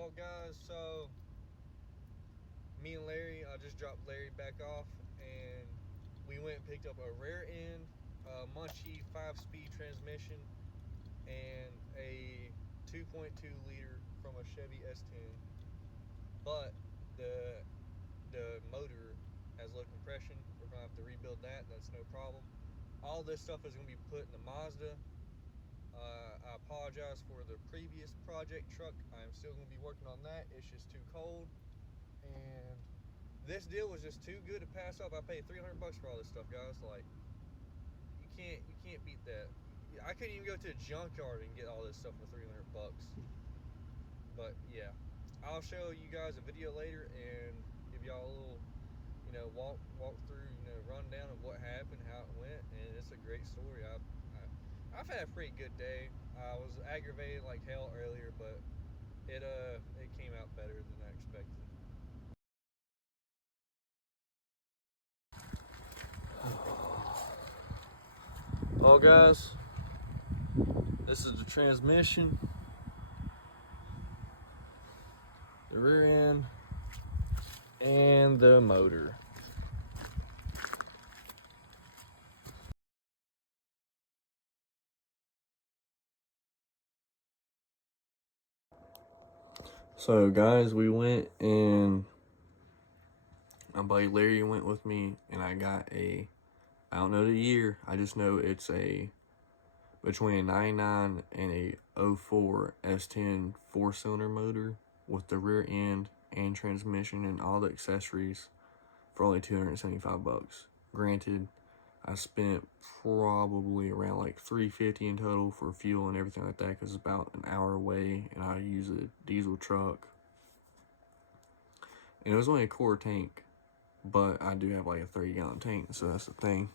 Well, guys, so me and Larry, I just dropped Larry back off, and we went and picked up a rear end, Munchie 5-speed transmission, and a 2.2 liter from a Chevy S10. But the the motor has low compression. We're gonna have to rebuild that. That's no problem. All this stuff is gonna be put in the Mazda. I apologize for the previous project truck. I'm still gonna be working on that. It's just too cold, and this deal was just too good to pass up. I paid $300 for all this stuff, guys. Like, you can't beat that. I couldn't even go to a junkyard and get all this stuff for $300. But yeah, I'll show you guys a video later and give y'all a little, walk through, rundown of what happened, how it went, and it's a great story. I've had a pretty good day. I was aggravated like hell earlier, but it came out better than I expected. Well, guys, this is the transmission, the rear end, and the motor. So, guys, we went, and my buddy Larry went with me, and I got I don't know the year, I just know it's between a 99 and a 04 S10 4-cylinder motor with the rear end and transmission and all the accessories for only $275. Granted, I spent probably around like $350 in total for fuel and everything like that, because it's about an hour away and I use a diesel truck. And it was only a quarter tank, but I do have like a 30-gallon tank, so that's the thing.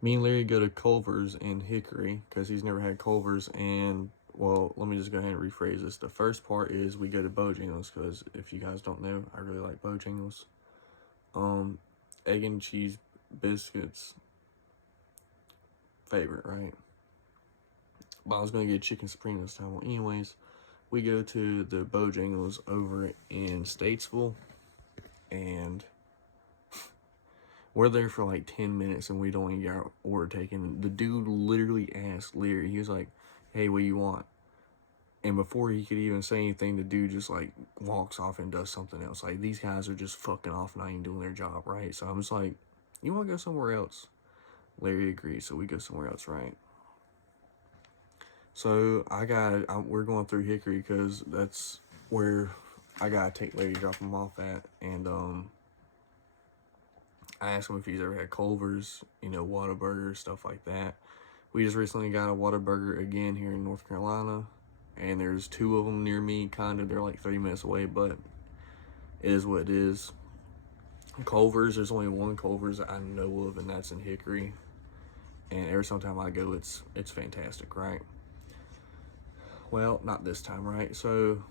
Me and Larry go to Culver's in Hickory because he's never had Culver's. And, well, let me just go ahead and rephrase this. The first part is we go to Bojangles because, if you guys don't know, I really like Bojangles. Egg and cheese biscuits, favorite, right? But I was going to get chicken supreme this time. Well, anyways, we go to the Bojangles over in Statesville, and we're there for like 10 minutes and we don't even get our order taken. The dude literally asked Larry, he was like, "Hey, what do you want?" And before he could even say anything, the dude just like walks off and does something else. Like, these guys are just fucking off, not even doing their job, right? So I'm just like, "You want to go somewhere else?" Larry agrees, so we go somewhere else, right? So we're going through Hickory because that's where I gotta take Larry, drop him off at. And I asked him if he's ever had Culver's, Whataburger, stuff like that. We just recently got a Whataburger again here in North Carolina, and there's 2 of them near me, they're like 30 minutes away, but it is what it is. Culver's, there's only one Culver's that I know of, and that's in Hickory. And every time I go, it's fantastic, right? Well, not this time, right? So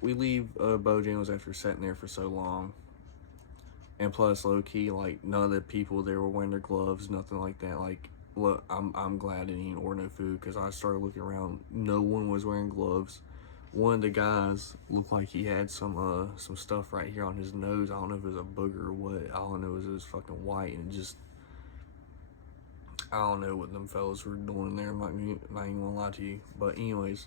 we leave Bojangles after sitting there for so long. And plus, low-key, like, none of the people there were wearing their gloves, nothing like that. Like, look, I'm glad I didn't eat or no food, because I started looking around. No one was wearing gloves. One of the guys looked like he had some stuff right here on his nose. I don't know if it was a booger or what. All I know is it was fucking white, and I don't know what them fellas were doing in there. I'm not even gonna lie to you. But anyways,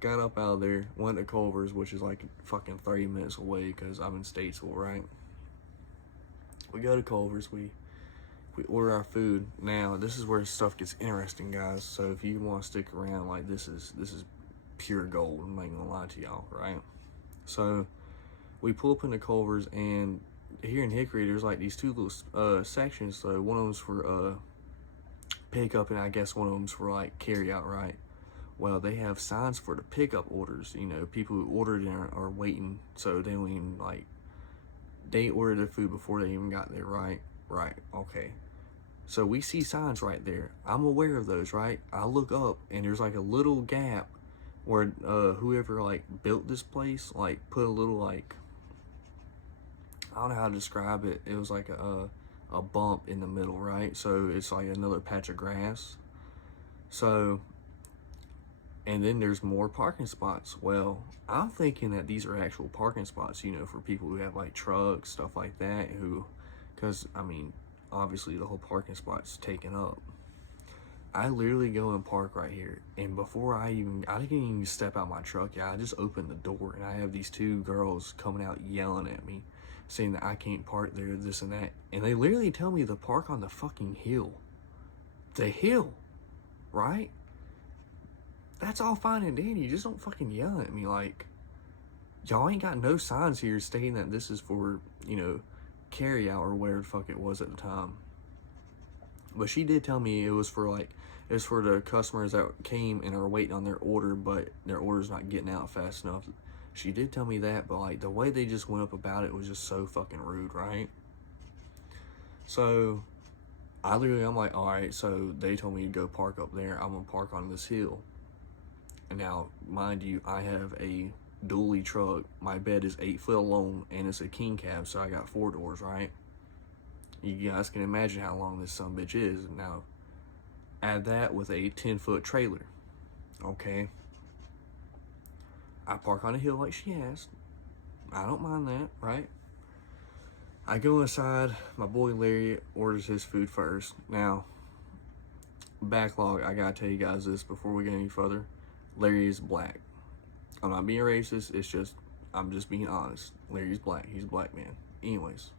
got up out of there, went to Culver's, which is like fucking 30 minutes away because I'm in Statesville, right? We go to Culver's, we order our food. Now, this is where stuff gets interesting, guys. So if you want to stick around, like, this is pure gold. I'm not gonna lie to y'all, right? So we pull up into Culver's, and here in Hickory, there's like these 2 little sections. So one of them's for pickup, and I guess one of them's for like carry out, right? Well, they have signs for the pickup orders. People who ordered and are waiting, so they don't even they ordered their food before they even got there, right? Right, okay. So we see signs right there. I'm aware of those, right? I look up, and there's like a little gap where whoever like built this place like put a little, like, I don't know how to describe it. It was like a bump in the middle, right? So it's like another patch of grass. So And then there's more parking spots. Well, I'm thinking that these are actual parking spots, you know, for people who have like trucks, stuff like that, who, because I mean, obviously the whole parking spot's taken up. I literally go and park right here, and before I didn't even step out my truck. Yeah, I just opened the door, and I have these two girls coming out yelling at me, saying that I can't park there, this and that, and they literally tell me to park on the fucking hill. The hill, right? That's all fine and dandy. Just don't fucking yell at me like, y'all ain't got no signs here stating that this is for, you know, carry out or whatever the fuck it was at the time. But she did tell me it was for the customers that came and are waiting on their order, but their order's not getting out fast enough. She did tell me that, but like the way they just went up about it was just so fucking rude, right? So I'm like, all right, so they told me to go park up there. I'm gonna park on this hill. And now, mind you, I have a dually truck. My bed is 8 foot long, and it's a king cab, so I got 4 doors, right? You guys can imagine how long this sumbitch is. Now, add that with a 10-foot trailer. Okay. I park on a hill like she asked. I don't mind that, right? I go inside. My boy Larry orders his food first. Now, backlog, I gotta tell you guys this before we get any further. Larry is black. I'm not being racist. I'm just being honest. Larry's black. He's a black man. Anyways,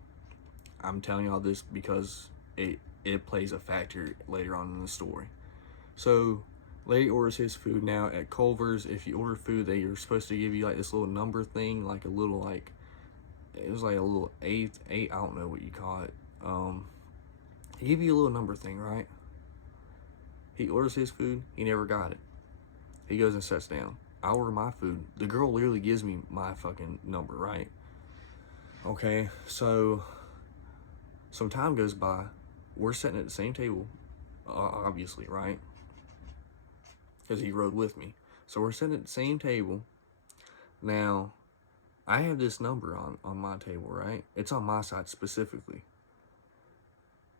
I'm telling y'all this because it plays a factor later on in the story. So Larry orders his food. Now at Culver's, if you order food, they are supposed to give you like this little number thing, like a little like, it was like a little eight, I don't know what you call it. He give you a little number thing, right? He orders his food. He never got it. He goes and sits down. I order my food. The girl literally gives me my fucking number, right? Okay, so some time goes by. We're sitting at the same table, obviously, right? Because he rode with me. So we're sitting at the same table. Now, I have this number on my table, right? It's on my side specifically.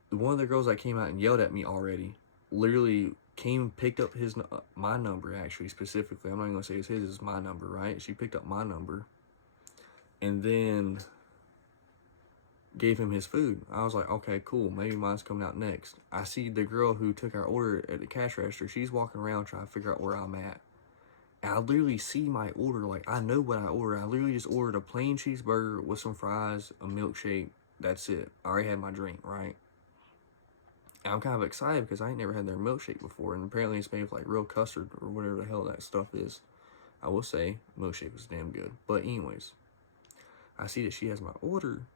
One of the girls that came out and yelled at me already literally came, picked up my number, actually, specifically. I'm not even gonna say it's his, it's my number, right? She picked up my number and then gave him his food. I was like, okay, cool, maybe mine's coming out next. I see the girl who took our order at the cash register. She's walking around trying to figure out where I'm at. And I literally see my order, like I know what I ordered. I literally just ordered a plain cheeseburger with some fries, a milkshake. That's it. I already had my drink, right? And I'm kind of excited because I ain't never had their milkshake before, and apparently it's made with like real custard or whatever the hell that stuff is. I will say, milkshake was damn good. But anyways, I see that she has my order,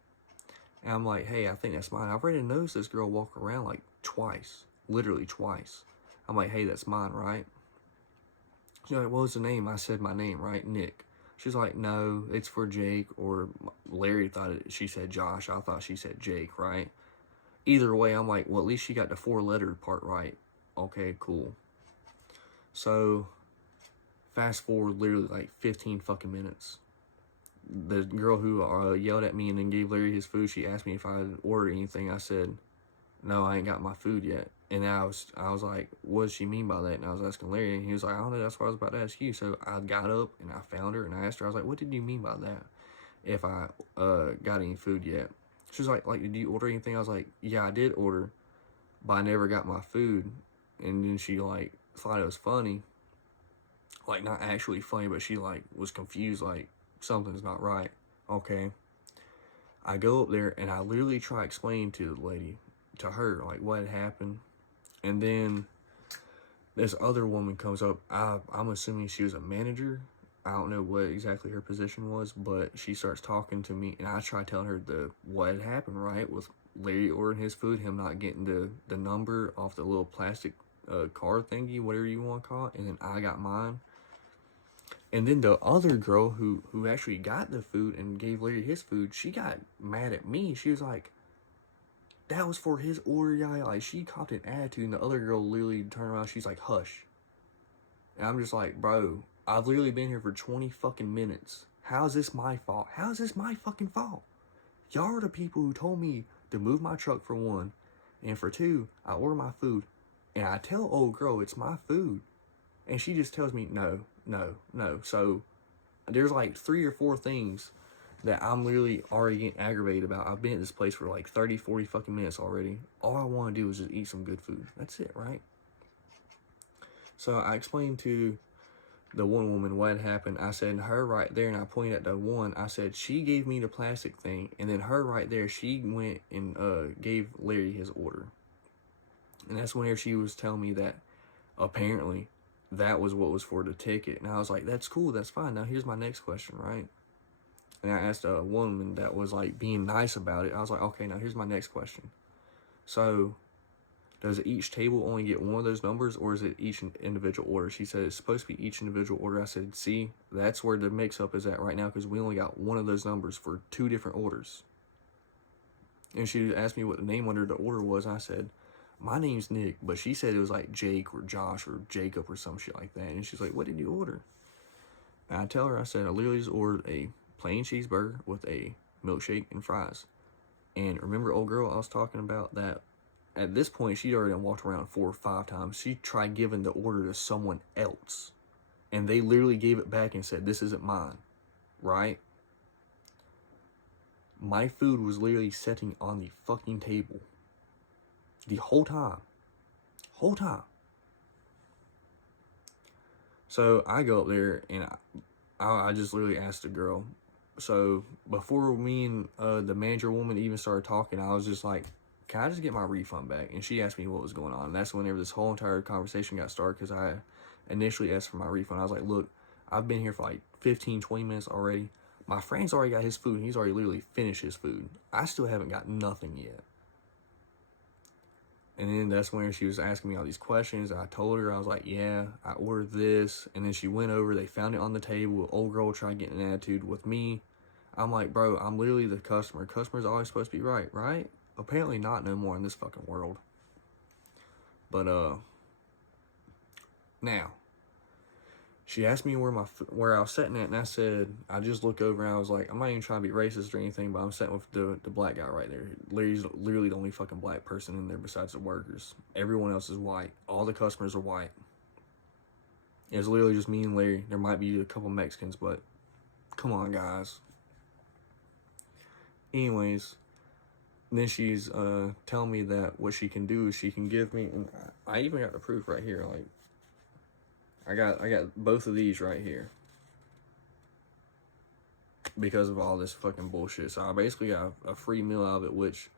and I'm like, hey, I think that's mine. I've already noticed this girl walk around like twice, literally twice. I'm like, hey, that's mine, right? She's like, what was the name? I said my name, right? Nick. She's like, no, it's for Jake, or Larry thought she said Josh. I thought she said Jake, right? Either way, I'm like, well, at least she got the 4-letter part right. Okay, cool. So, fast forward literally like 15 fucking minutes. The girl who yelled at me and then gave Larry his food, she asked me if I had ordered anything. I said, no, I ain't got my food yet. And I was like, what does she mean by that? And I was asking Larry, and he was like, I don't know, that's what I was about to ask you. So I got up and I found her and I asked her, I was like, what did you mean by that? If I got any food yet? She was like, did you order anything? I was like, yeah, I did order, but I never got my food. And then she like thought it was funny, like not actually funny, but she like was confused, like something's not right. Okay. I go up there and I literally try explaining to the lady, to her, like what had happened. And then this other woman comes up. I'm assuming she was a manager. I don't know what exactly her position was, but she starts talking to me, and I try telling her what had happened, right, with Larry ordering his food, him not getting the number off the little plastic card thingy, whatever you want to call it, and then I got mine. And then the other girl who actually got the food and gave Larry his food, she got mad at me. She was like, that was for his order, yeah. Like, she copped an attitude, and the other girl literally turned around, she's like, hush. And I'm just like, bro, I've literally been here for 20 fucking minutes. How is this my fault? How is this my fucking fault? Y'all are the people who told me to move my truck for one, and for two, I order my food, and I tell old girl it's my food, And she just tells me, no, no, no. So there's like 3 or 4 things that I'm literally already getting aggravated about. I've been at this place for like 30, 40 fucking minutes already. All I want to do is just eat some good food. That's it, right? So I explained to the one woman what had happened. I said, her right there, and I pointed at the one. I said, she gave me the plastic thing, and then her right there, she went and gave Larry his order. And that's whenever she was telling me that apparently that was what was for the ticket. And I was like, that's cool, that's fine. Now here's my next question, right? And I asked a woman that was like being nice about it. I was like, okay, now here's my next question. So does each table only get one of those numbers, or is it each individual order? She said it's supposed to be each individual order. I said, see, that's where the mix-up is at right now, because we only got one of those numbers for 2 different orders. And she asked me what the name under the order was. I said, my name's Nick, but she said it was like Jake or Josh or Jacob or some shit like that. And she's like, what did you order? And I tell her, I said, I literally just ordered a plain cheeseburger with a milkshake and fries. And remember old girl I was talking about that at this point, she'd already walked around 4 or 5 times. She tried giving the order to someone else. And they literally gave it back and said, this isn't mine. Right? My food was literally sitting on the fucking table. The whole time. Whole time. So I go up there and I just literally asked the girl. So before me and the manager woman even started talking, I was just like, can I just get my refund back? And she asked me what was going on. And that's whenever this whole entire conversation got started, because I initially asked for my refund. I was like, look, I've been here for like 15, 20 minutes already. My friend's already got his food, and he's already literally finished his food. I still haven't got nothing yet. And then that's when she was asking me all these questions. I told her, I was like, yeah, I ordered this. And then she went over, they found it on the table. Old girl tried getting an attitude with me. I'm like, bro, I'm literally the customer. Customer's always supposed to be right, right? Apparently not no more in this fucking world. But, now, she asked me where I was sitting at, and I said, I just looked over and I was like, I'm not even trying to be racist or anything, but I'm sitting with the black guy right there. Larry's literally the only fucking black person in there besides the workers. Everyone else is white. All the customers are white. It's literally just me and Larry. There might be a couple Mexicans, but come on, guys. Anyways, then she's telling me that what she can do is she can give me, and I even got the proof right here. Like, I got both of these right here because of all this fucking bullshit. So I basically got a free meal out of it, which,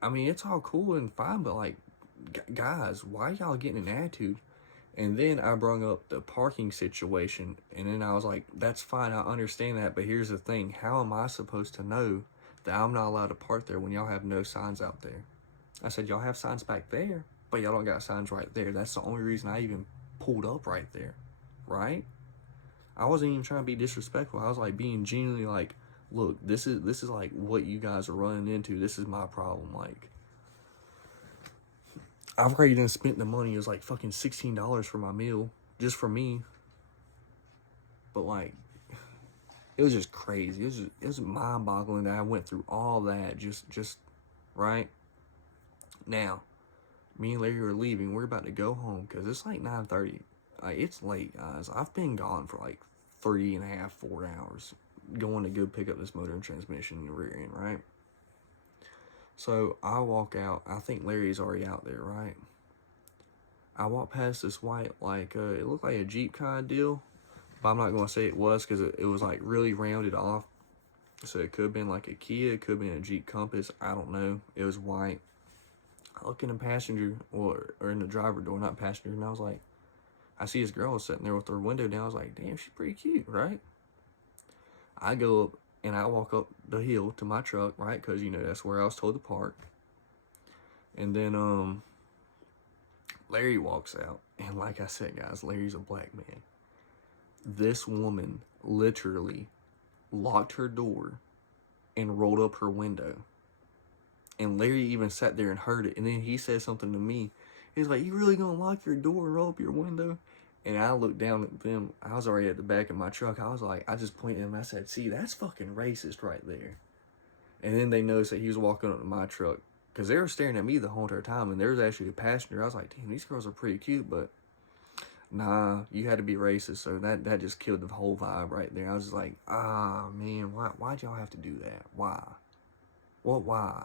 I mean, it's all cool and fine, but like, guys, why y'all getting an attitude? And then I brought up the parking situation, and then I was like, that's fine, I understand that, but here's the thing, how am I supposed to know that I'm not allowed to park there when y'all have no signs out there? I said, y'all have signs back there, but y'all don't got signs right there. That's the only reason I even pulled up right there, right? I wasn't even trying to be disrespectful. I was like being genuinely like, look, this is like what you guys are running into. This is my problem. Like, I've already done spent the money. It was like fucking $16 for my meal, just for me. But like, it was just crazy. It was mind-boggling that I went through all that just right. Now, me and Larry are leaving. We're about to go home because it's like 9:30. Like, it's late, guys. I've been gone for like 3.5, 4 hours going to go pick up this motor and transmission in the rear end, right? So I walk out. I think Larry's already out there, right? I walk past this white, like, it looked like a Jeep kind of deal, but I'm not going to say it was because it was like really rounded off. So it could have been like a Kia, it could have been a Jeep Compass. I don't know. It was white. I look in the passenger, or in the driver door, not passenger, and I was like, I see this girl sitting there with her window down. I was like, damn, she's pretty cute, right? I go up and I walk up the hill to my truck, right? Because, you know, that's where I was told to park. And then, Larry walks out. And like I said, guys, Larry's a black man. This woman literally locked her door and rolled up her window. And Larry even sat there and heard it. And then he said something to me. He's like, you really gonna lock your door and roll up your window? And I looked down at them. I was already at the back of my truck. I was like, I just pointed at him. I said, see, that's fucking racist right there. And then they noticed that he was walking up to my truck. Because they were staring at me the whole entire time. And there was actually a passenger. I was like, damn, these girls are pretty cute. But Nah, you had to be racist, so that just killed the whole vibe right there. I was just like, man, why'd y'all have to do that? Why? What, why?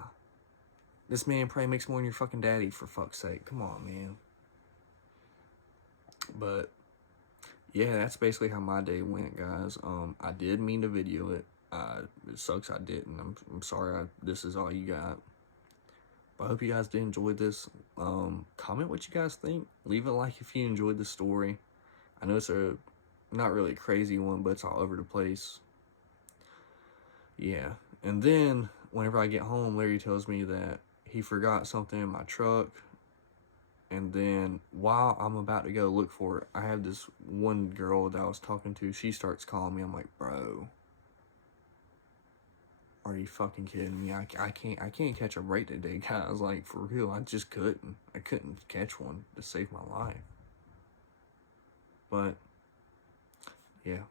This man probably makes more than your fucking daddy, for fuck's sake. Come on, man. But, yeah, that's basically how my day went, guys. I did mean to video it. It sucks I didn't. I'm sorry this is all you got. But I hope you guys did enjoy this. Comment what you guys think. Leave a like if you enjoyed the story. I know it's a not really a crazy one, but it's all over the place. Yeah. And then, whenever I get home, Larry tells me that he forgot something in my truck. And then, while I'm about to go look for it, I have this one girl that I was talking to. She starts calling me. I'm like, bro, are you fucking kidding me? I can't catch a break today, guys. Like, for real, I just couldn't. I couldn't catch one to save my life. But, yeah.